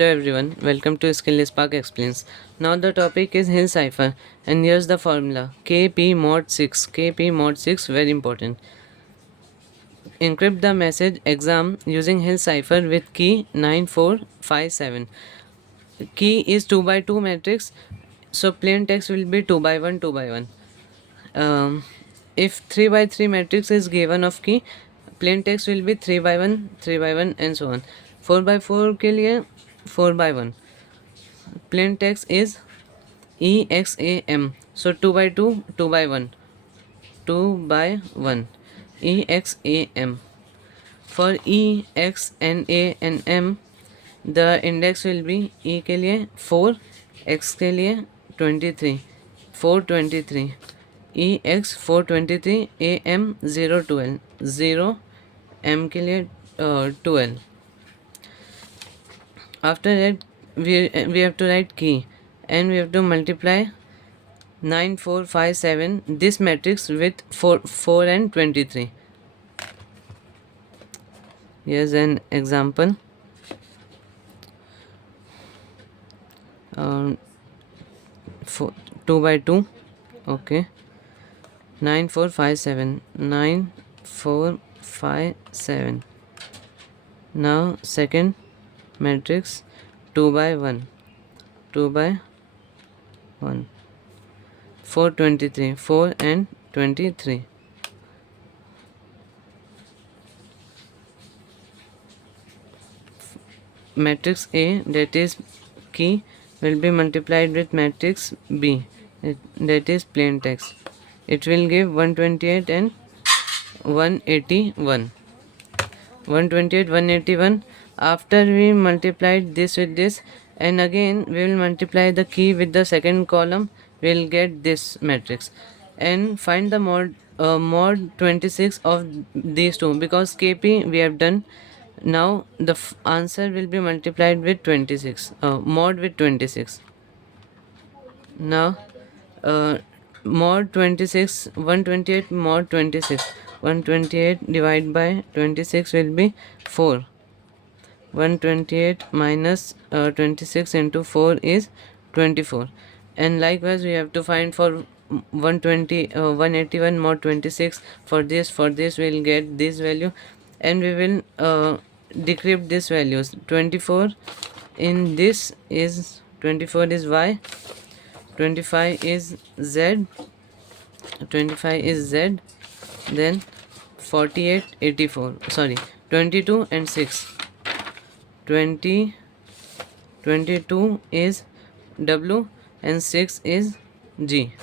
Hello everyone, welcome to Skill Spark Explains. Now the topic is Hill Cipher and here's the formula KP mod 6. KP mod 6 very important. Encrypt the message exam using Hill Cipher with key 9457. Key is 2 by 2 matrix, so plain text will be 2 by 1 2 by 1. If 3 by 3 matrix is given of key, plain text will be 3 by 1 3 by 1 and so on. 4 by 4 के लिए 4 by 1. Plain text is EXAM. So 2 by 2, 2 by 1. 2 by 1. EXAM. For E, X, N, A and M, the index will be E के लिए 4, X के लिए 23, 423. EX 423, AM 012, 0, M के लिए 12. After that we have to write key and we have to multiply 9457 this matrix with 4 and 23. Here's an example. 2 by 2. Okay. 9457. 9457. Now second matrix 2 by 1. 2 by 1. 423. 4 and 23. Matrix A, that is key, will be multiplied with matrix B, that is plain text. It will give 128 and 181. 128, 181. After we multiplied this with this, and again we will multiply the key with the second column, we will get this matrix. And find the mod 26 of these two, because KP we have done. Now the answer will be multiplied with 26, mod with 26. Now mod 26, 128 mod 26, 128 divided by 26 will be 4. 128 minus 26 into 4 is 24. And likewise we have to find for 181 mod 26. For this we will get this value, and we will decrypt these values. 24 in this is 24 is Y, 25 is Z, 25 is Z, then 48 84, sorry, 22 and 6, 22 is W and 6 is G.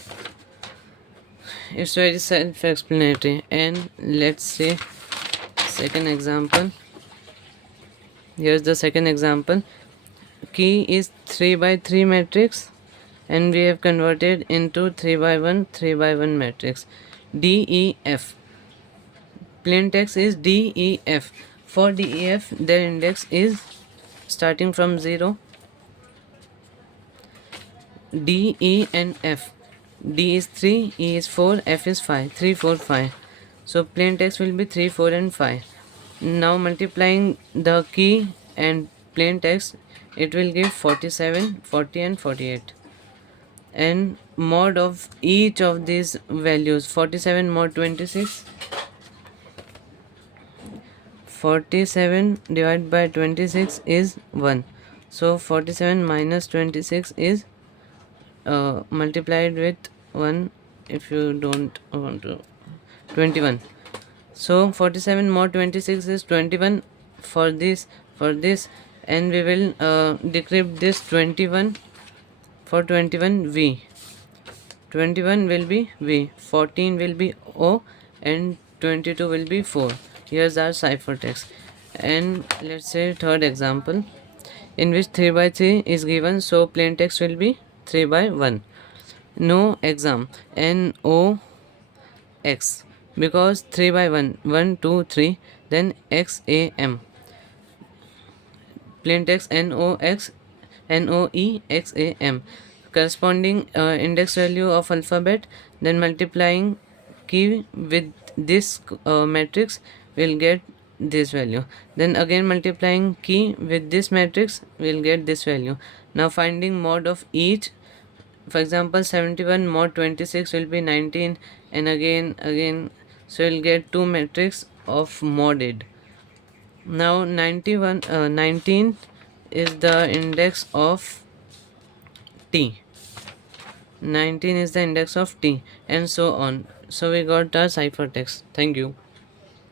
It's very self-explanatory. And let's say second example. Here's the second example. Key is 3 by 3 matrix and we have converted into 3 by 1 3 by 1 matrix. DEF. Plain text is DEF. For DEF, their index is starting from 0. D, E and F. D is 3, E is 4, F is 5. 3, 4, 5. So plain text will be 3, 4 and 5. Now multiplying the key and plain text, it will give 47, 40 and 48. And mod of each of these values, 47 mod 26, 47 divided by 26 is 1. So 47 minus 26 is multiplied with 1, if you don't want to, 21. So 47 mod 26 is 21 for this, and we will decrypt this 21. For 21 V, 21 will be V, 14 will be O and 22 will be 4. Here's our ciphertext. And let's say third example, in which 3 by 3 is given, so plain text will be 3 by 1. No exam, NO X, because 3 by 1, 1 2 3, then XAM. Plain text NOX, NOEXAM, corresponding index value of alphabet, then multiplying key with this matrix will get this value. Then again multiplying key with this matrix, we'll get this value. Now finding mod of each. For example, 71 mod 26 will be 19, and again, so we'll get two matrix of modded. Now 19 is the index of t. 19 is the index of t, and so on. So we got our ciphertext. Thank you.